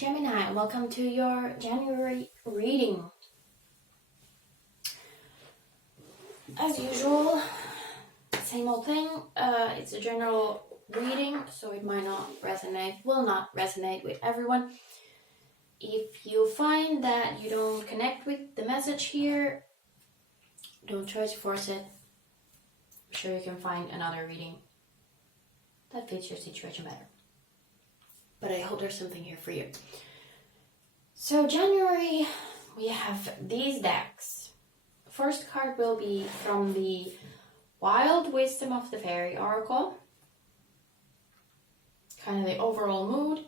Gemini, welcome to your January reading. As usual, same old thing. It's a general reading, so it might not resonate, will not resonate with everyone. If you find that you don't connect with the message here, don't try to force it. I'm sure you can find another reading that fits your situation better. But I hope there's something here for you. So January, we have these decks. First card will be from the Wild Wisdom of the Faery Oracle. Kind of the overall mood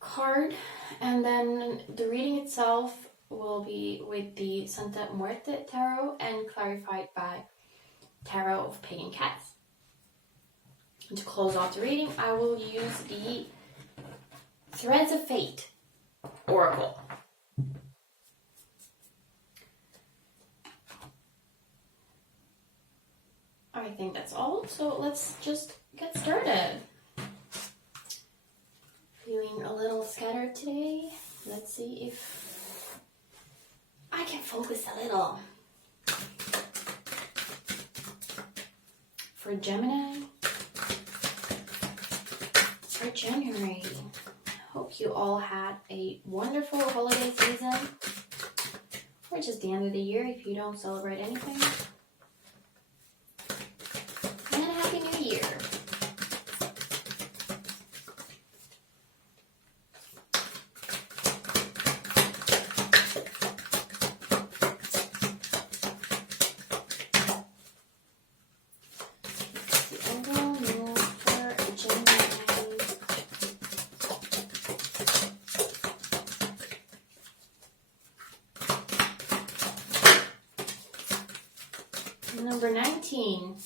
card. And then the reading itself will be with the Santa Muerte Tarot and clarified by Tarot of Pagan Cats. And to close off the reading, I will use the Threads of Fate Oracle. I think that's all, so let's just get started. Feeling a little scattered today. Let's see if I can focus a little. For Gemini, for January, hope you all had a wonderful holiday season, or just the end of the year if you don't celebrate anything. And a Happy New Year. Number 19.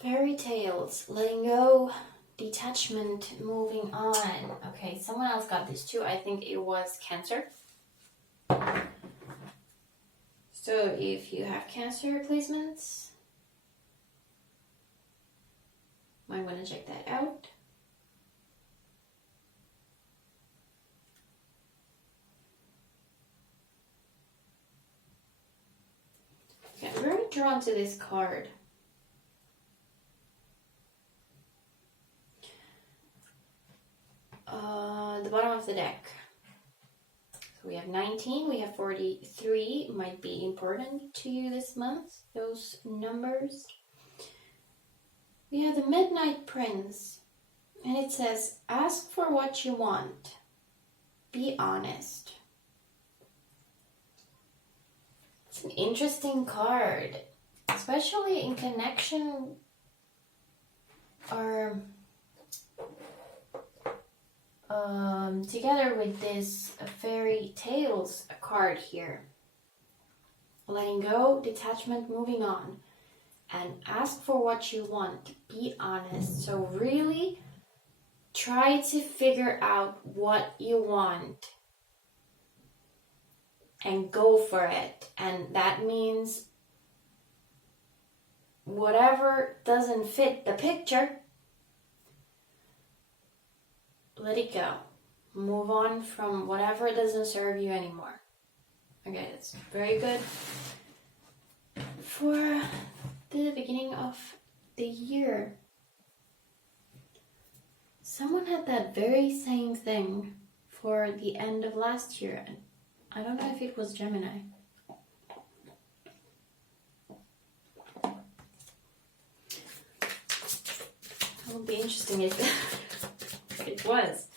Fairy tales, letting go, detachment, moving on. Okay, someone else got this too. I think it was Cancer. So if you have Cancer placements, might want to check that out. Okay, I'm very drawn to this card. The bottom of the deck. So we have 19, we have 43, might be important to you this month, those numbers. We have the Midnight Prince, and it says, ask for what you want, be honest. It's an interesting card, especially in connection or together with this fairy tales card here. Letting go, detachment, moving on, and ask for what you want. Be honest. So really try to figure out what you want and go for it. And that means whatever doesn't fit the picture, let it go. Move on from whatever doesn't serve you anymore. Okay, that's very good for the beginning of the year. Someone had that very same thing for the end of last year. I don't know if it was Gemini. It would be interesting if it was.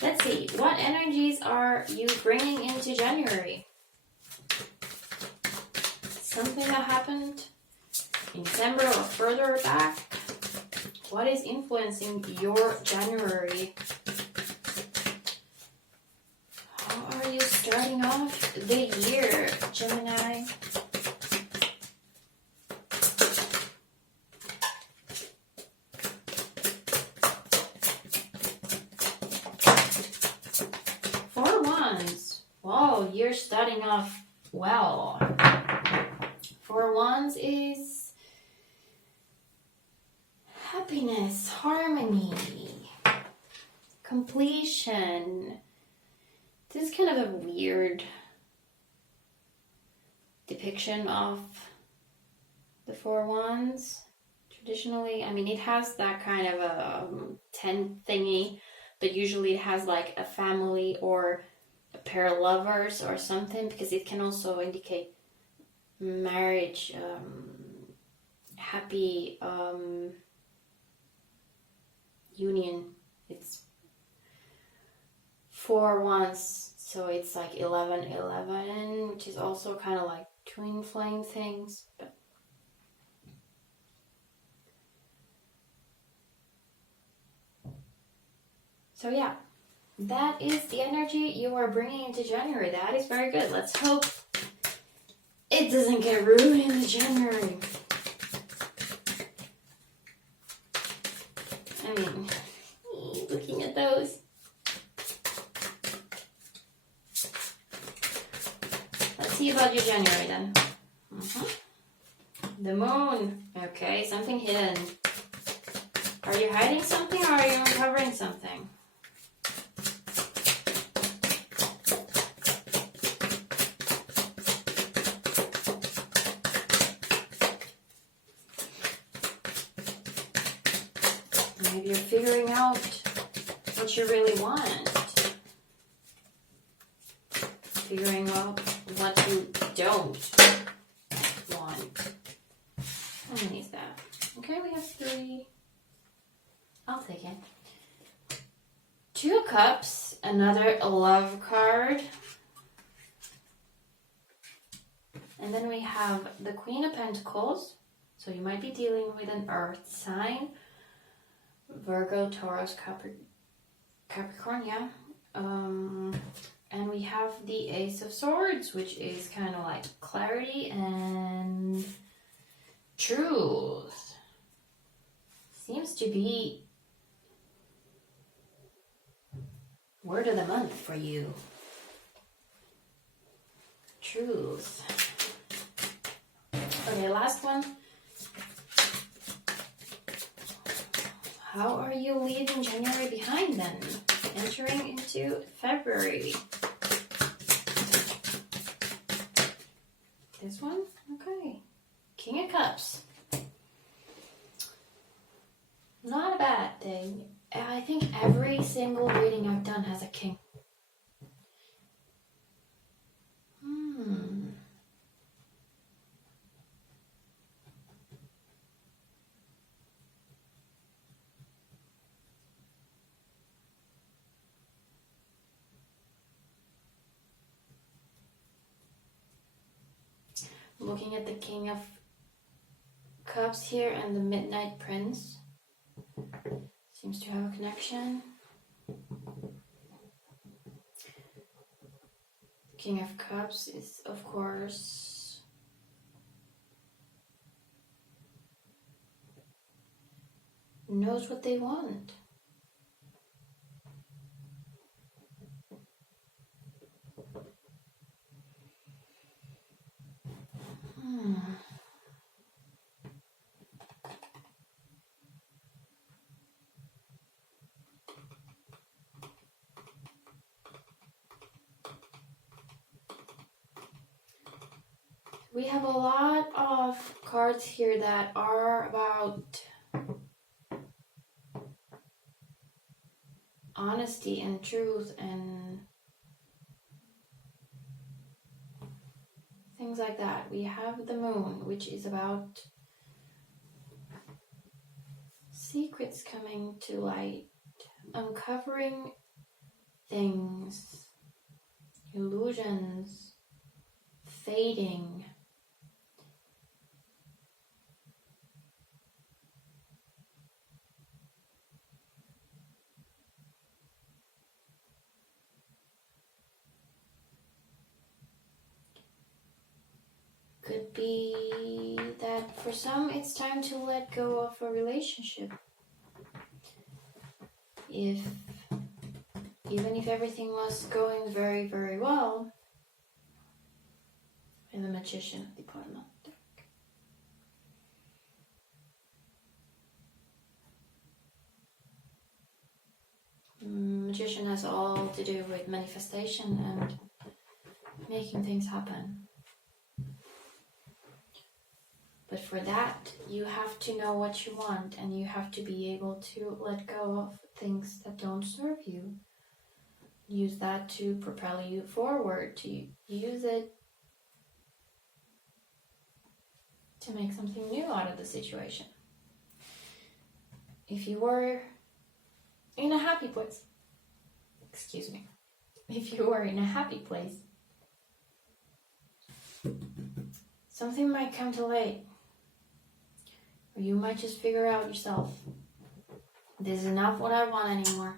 Let's see, what energies are you bringing into January? Something that happened in December or further back? What is influencing your January? How are you starting off the year, Gemini? Wow, you're starting off well. 4 of Wands is happiness. happiness, harmony, completion. This is kind of a weird depiction of the Four Wands. Traditionally, I mean, it has that kind of a tent thingy, but usually it has like a family or a pair of lovers or something, because it can also indicate marriage, happy union. It's 4 Wands, so it's like 11, which is also kind of like twin flame things. But so yeah, that is the energy you are bringing into January. That is very good. Let's hope it doesn't get ruined in January. I mean, looking at those. Let's see about your January then. The moon. Okay, something hidden. Are you hiding something or are you uncovering something? Maybe you're figuring out what you really want. Figuring out what you don't want. How many is that? Okay, we have 3. I'll take it. 2 of Cups, another love card. And then we have the Queen of Pentacles. So you might be dealing with an earth sign. Virgo, Taurus, Capricorn, yeah. And we have the Ace of Swords, which is kind of like clarity and truth. Seems to be word of the month for you. Truth. Okay, last one. How are you leaving January behind then? Entering into February. This one? Okay. King of Cups. Not a bad thing. I think every single reading I've done has a king. Looking at the King of Cups here and the Midnight Prince. Seems to have a connection. King of Cups is, of course, knows what they want. We have a lot of cards here that are about honesty and truth and things like that. We have the Moon, which is about secrets coming to light, uncovering things, illusions, fading. Could be that for some it's time to let go of a relationship. Even if everything was going very, very well. And the Magician at the bottom of the deck. Magician has all to do with manifestation and making things happen. But for that, you have to know what you want, and you have to be able to let go of things that don't serve you. Use that to propel you forward, to use it to make something new out of the situation. If you were in a happy place, if you were in a happy place, something might come to light, or you might just figure out yourself, this is not what I want anymore.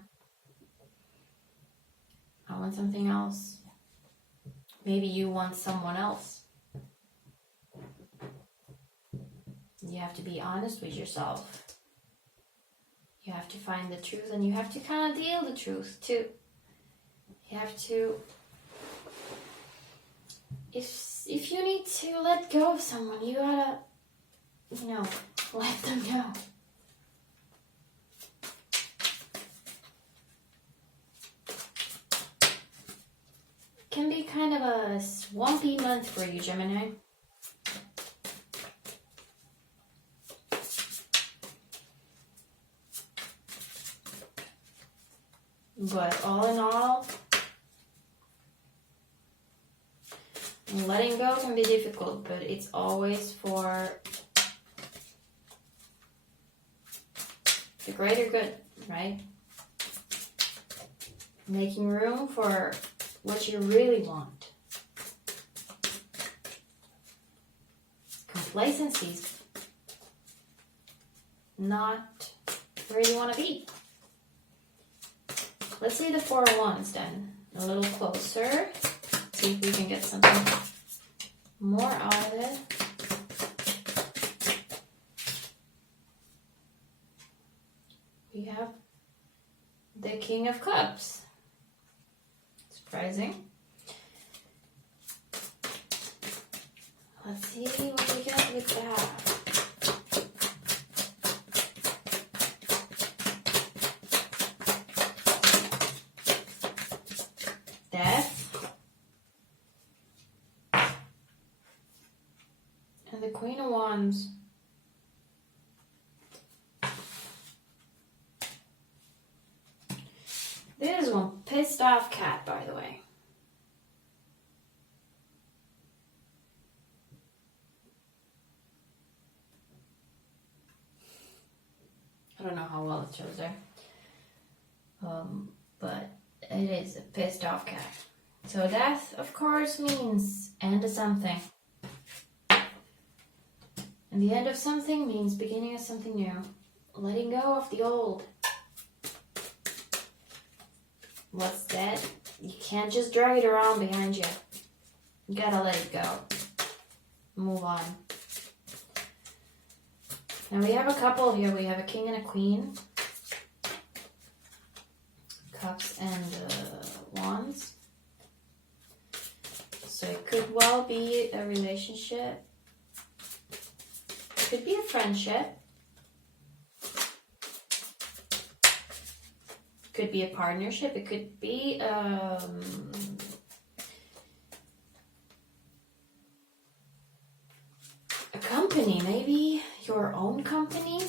I want something else. Maybe you want someone else. You have to be honest with yourself. You have to find the truth, and you have to kind of deal the truth too. You have to, if you need to let go of someone, you gotta, let them go. It can be kind of a swampy month for you, Gemini. But all in all, letting go can be difficult, but it's always for the greater good, right? Making room for what you really want. Complacency is not where you want to be. Let's see the 4 of Wands then, a little closer. See if we can get something more out of it. We have the King of Cups. Surprising. Let's see what we get with that. And the Queen of Wands. This is one pissed off cat, by the way. I don't know how well it shows there. But it is a pissed off cat. So death, of course, means end of something. And the end of something means beginning of something new. Letting go of the old. What's dead? You can't just drag it around behind you. You gotta let it go. Move on. Now we have a couple here. We have a king and a queen. Cups and wands. So it could well be a relationship. It could be a friendship. It could be a partnership. It could be a company. Maybe your own company.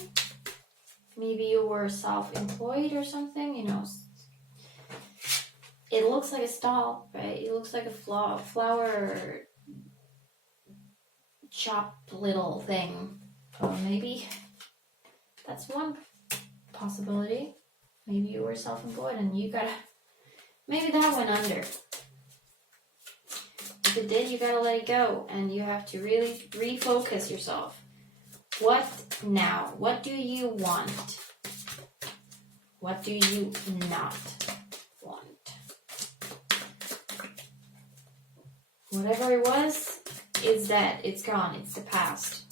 Maybe you were self-employed or something, you know. It looks like a stall, right? It looks like a flower shop little thing. Or maybe that's one possibility. Maybe you were self-employed and you gotta... Maybe that went under. If it did, you gotta let it go. And you have to really refocus yourself. What now? What do you want? What do you not want? Whatever it was, it's dead. It's gone. It's the past.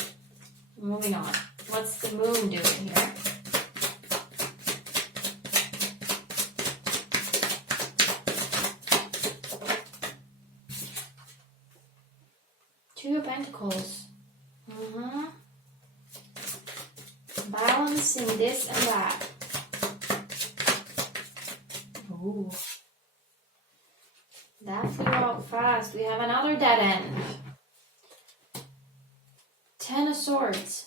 Moving on. What's the moon doing here? Two of Pentacles. Balancing this and that. Ooh. That flew out fast. We have another dead end. 10 of Swords.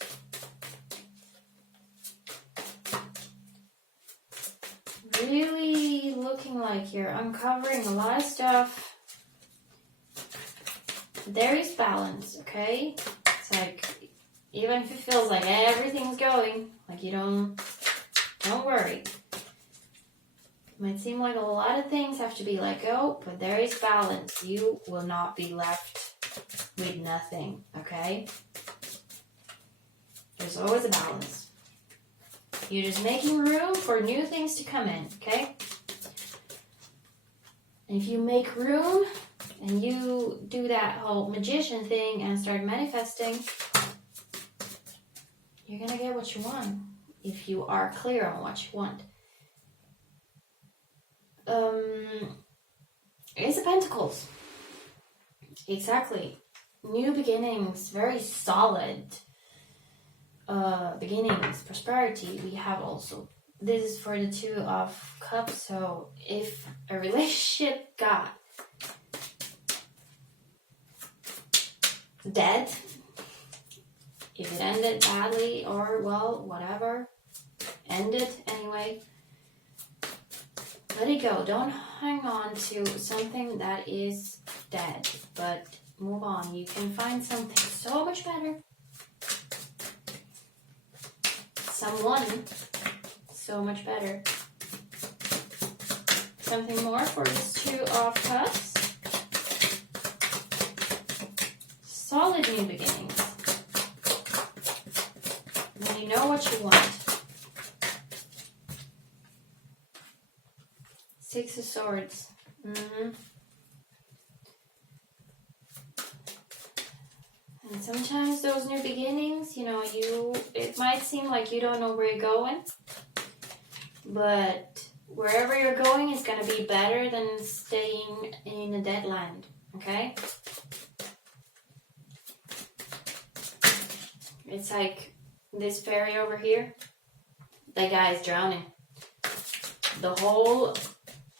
Really looking like you're uncovering a lot of stuff. There is balance, okay? It's like, even if it feels like everything's going, like you don't worry. It might seem like a lot of things have to be let go, but there is balance. You will not be left with nothing, okay? There's always a balance. You're just making room for new things to come in, okay? And if you make room and you do that whole magician thing and start manifesting, you're gonna get what you want if you are clear on what you want. Ace of Pentacles. Exactly. New beginnings, very solid beginnings, prosperity. We have also, this is for the Two of Cups, so if a relationship got dead, if it ended badly or, well, whatever, ended anyway, let it go. Don't hang on to something that is dead, but move on. You can find something so much better. Someone so much better. Something more for this Two of Cups. Solid new beginnings. When you know what you want. Six of Swords. And sometimes those new beginnings, you know, it might seem like you don't know where you're going, but wherever you're going is going to be better than staying in a dead land, okay? It's like this fairy over here, that guy is drowning. The whole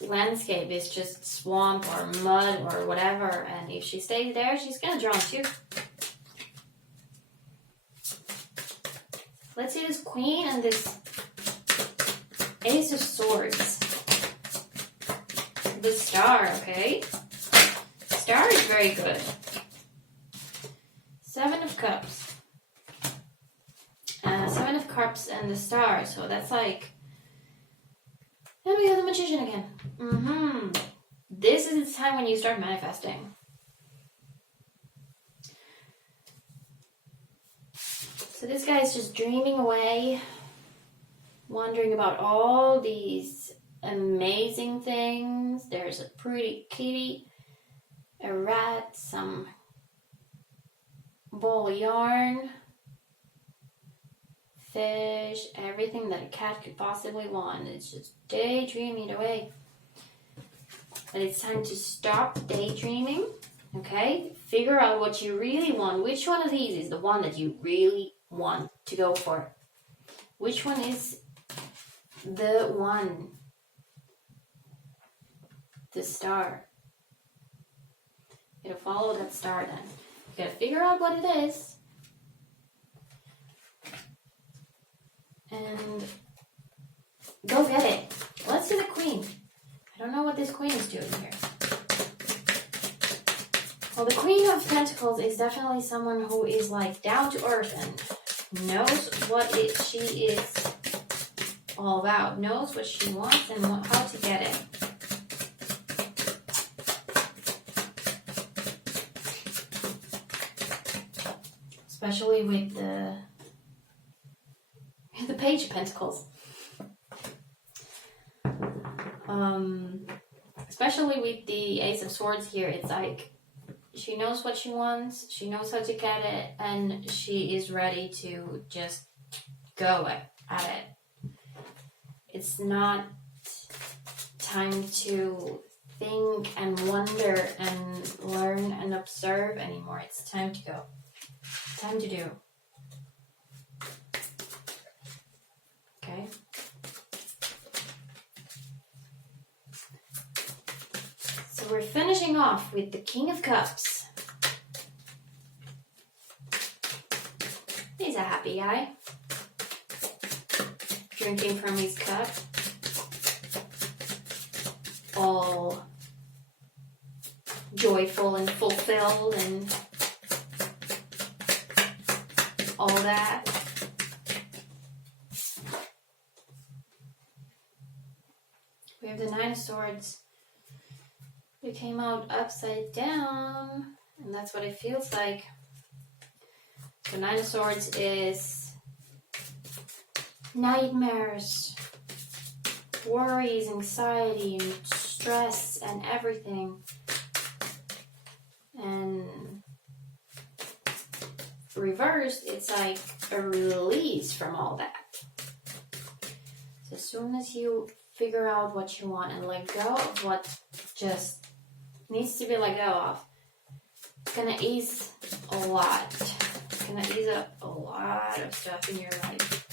landscape is just swamp or mud or whatever, and if she stays there, she's gonna drown too. Let's see this Queen and this Ace of Swords. The Star, okay? Star is very good. Seven of Cups. Seven of Cups and the Star, so that's like... And we have the Magician again. This is the time when you start manifesting. So this guy is just dreaming away, wondering about all these amazing things. There's a pretty kitty, a rat, some ball of yarn, fish, everything that a cat could possibly want. It's just daydreaming away. But it's time to stop daydreaming, okay? Figure out what you really want. Which one of these is the one that you really want to go for? Which one is the one? The Star. You gotta follow that star then. You gotta figure out what it is. And go get it. Let's see the Queen. I don't know what this Queen is doing here. Well, the Queen of Pentacles is definitely someone who is like down to earth and knows what she is all about. Knows what she wants and how to get it. Especially with the Page of Pentacles. Especially with the Ace of Swords here, it's like she knows what she wants, she knows how to get it, and she is ready to just go at it. It's not time to think and wonder and learn and observe anymore. It's time to go. Time to do. Okay. we're finishing off with the King of Cups. He's a happy guy. Drinking from his cup. All joyful and fulfilled and all that. We have the Nine of Swords. It came out upside down, and that's what it feels like. The Nine of Swords is nightmares, worries, anxiety, and stress, and everything. And reversed, it's like a release from all that. So as soon as you figure out what you want and let go of what just needs to be let go of, it's gonna ease a lot. It's gonna ease up a lot of stuff in your life.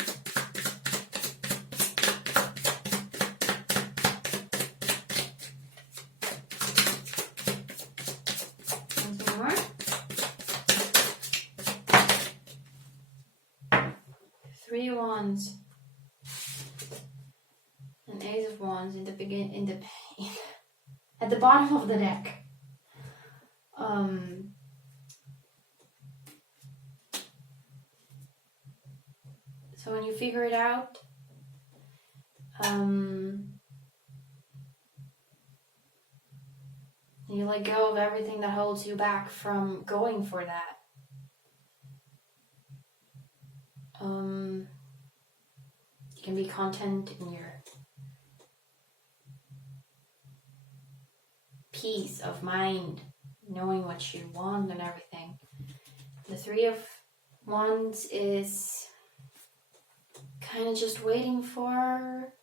More. 3 of Wands. An Ace of Wands at the bottom of the deck. So when you figure it out, you let go of everything that holds you back from going for that. You can be content in your peace of mind, knowing what you want and everything. The 3 of Wands is kind of just waiting for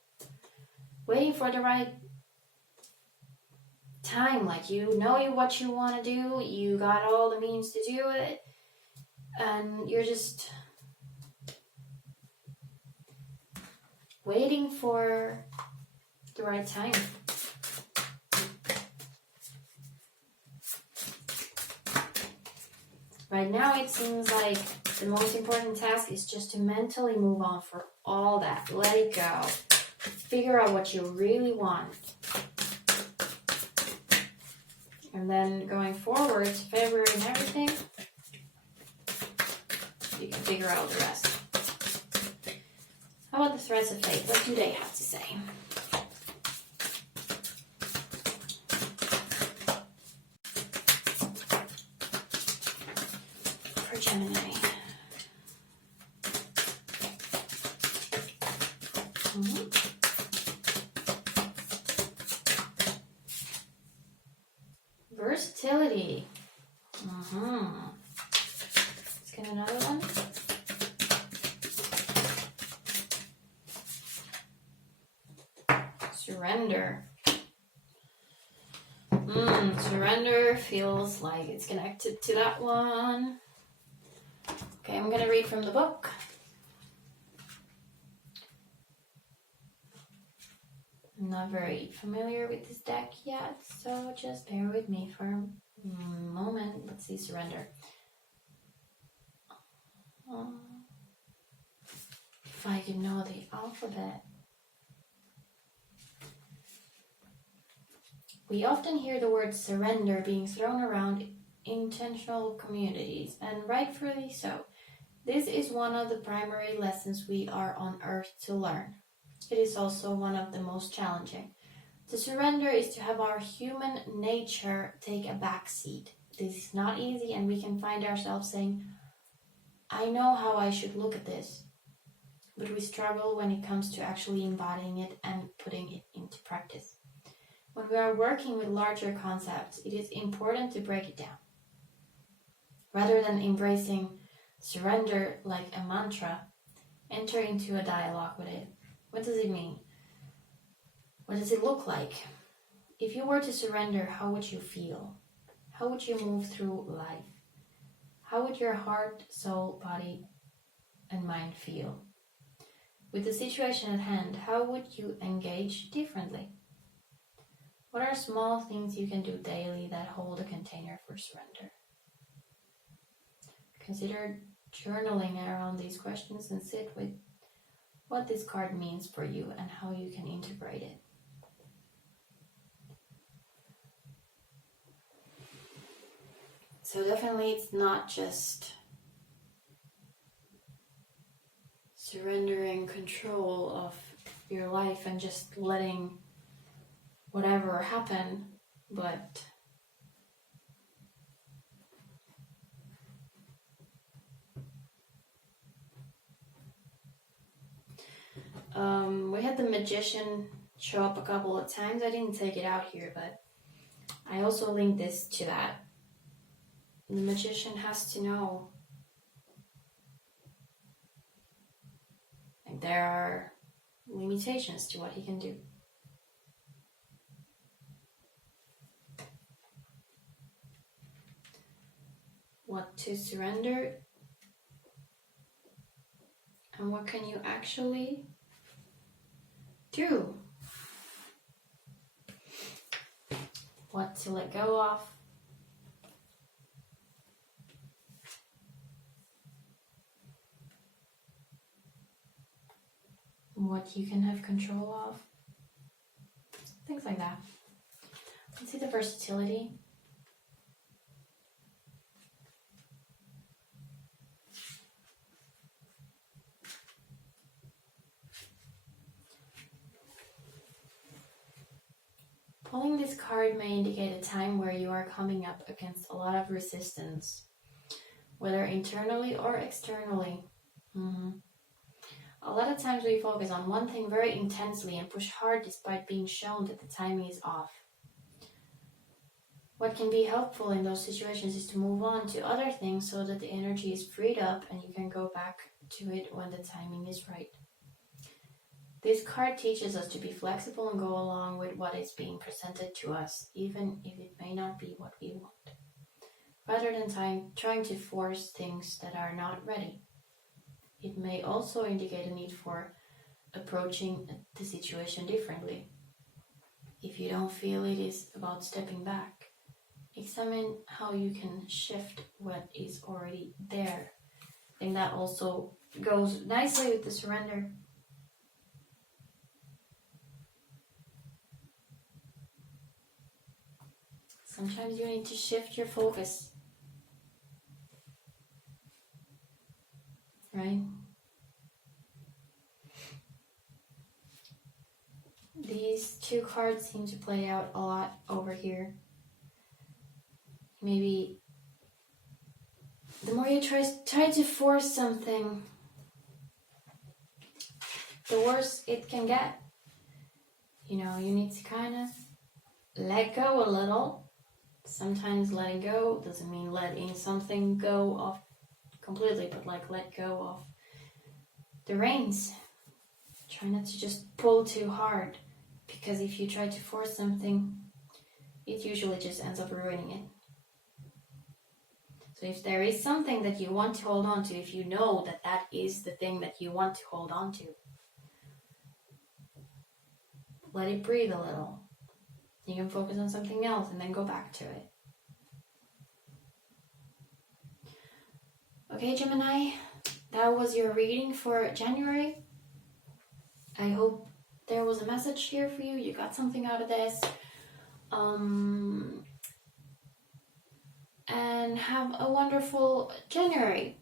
the right time. Like, you know what you want to do, you got all the means to do it, and you're just waiting for the right time. Right now it seems like the most important task is just to mentally move on for all that. Let it go. Figure out what you really want. And then going forward, February and everything, you can figure out the rest. How about the Threads of Fate? What do they have to say? For Gemini. Versatility. Let's get another one. Surrender. Surrender feels like it's connected to that one. Okay, I'm gonna read from the book. I'm not very familiar with this deck yet, so just bear with me for a moment. Let's see, surrender. If I could know the alphabet. We often hear the word surrender being thrown around in intentional communities, and rightfully so. This is one of the primary lessons we are on Earth to learn. It is also one of the most challenging. To surrender is to have our human nature take a back seat. This is not easy, and we can find ourselves saying, I know how I should look at this, but we struggle when it comes to actually embodying it and putting it into practice. When we are working with larger concepts, it is important to break it down. Rather than embracing surrender like a mantra, enter into a dialogue with it. What does it mean? What does it look like? If you were to surrender, how would you feel? How would you move through life? How would your heart, soul, body, and mind feel? With the situation at hand, how would you engage differently? What are small things you can do daily that hold a container for surrender? Consider journaling around these questions and sit with what this card means for you and how you can integrate it. So definitely it's not just surrendering control of your life and just letting whatever happen, but we had the Magician show up a couple of times. I didn't take it out here, but I also linked this to that. The Magician has to know, like, there are limitations to what he can do. What to surrender and what can you actually do? What to let go of. What you can have control of. Things like that. Let's see the versatility. Pulling this card may indicate a time where you are coming up against a lot of resistance, whether internally or externally. A lot of times we focus on one thing very intensely and push hard despite being shown that the timing is off. What can be helpful in those situations is to move on to other things so that the energy is freed up and you can go back to it when the timing is right. This card teaches us to be flexible and go along with what is being presented to us, even if it may not be what we want, rather than trying to force things that are not ready. It may also indicate a need for approaching the situation differently. If you don't feel it is about stepping back, examine how you can shift what is already there. I think that also goes nicely with the surrender. Sometimes you need to shift your focus. Right? These two cards seem to play out a lot over here. Maybe the more you try to force something, the worse it can get. You know, you need to kind of let go a little. Sometimes letting go doesn't mean letting something go off completely, but like let go of the reins. Try not to just pull too hard, because if you try to force something, it usually just ends up ruining it. So if there is something that you want to hold on to, if you know that that is the thing that you want to hold on to, let it breathe a little. You can focus on something else and then go back to it. Okay, Gemini, that was your reading for January. I hope there was a message here for you. You got something out of this. And have a wonderful January.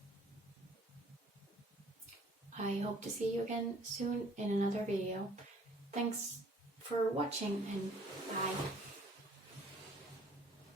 I hope to see you again soon in another video. Thanks for watching and bye.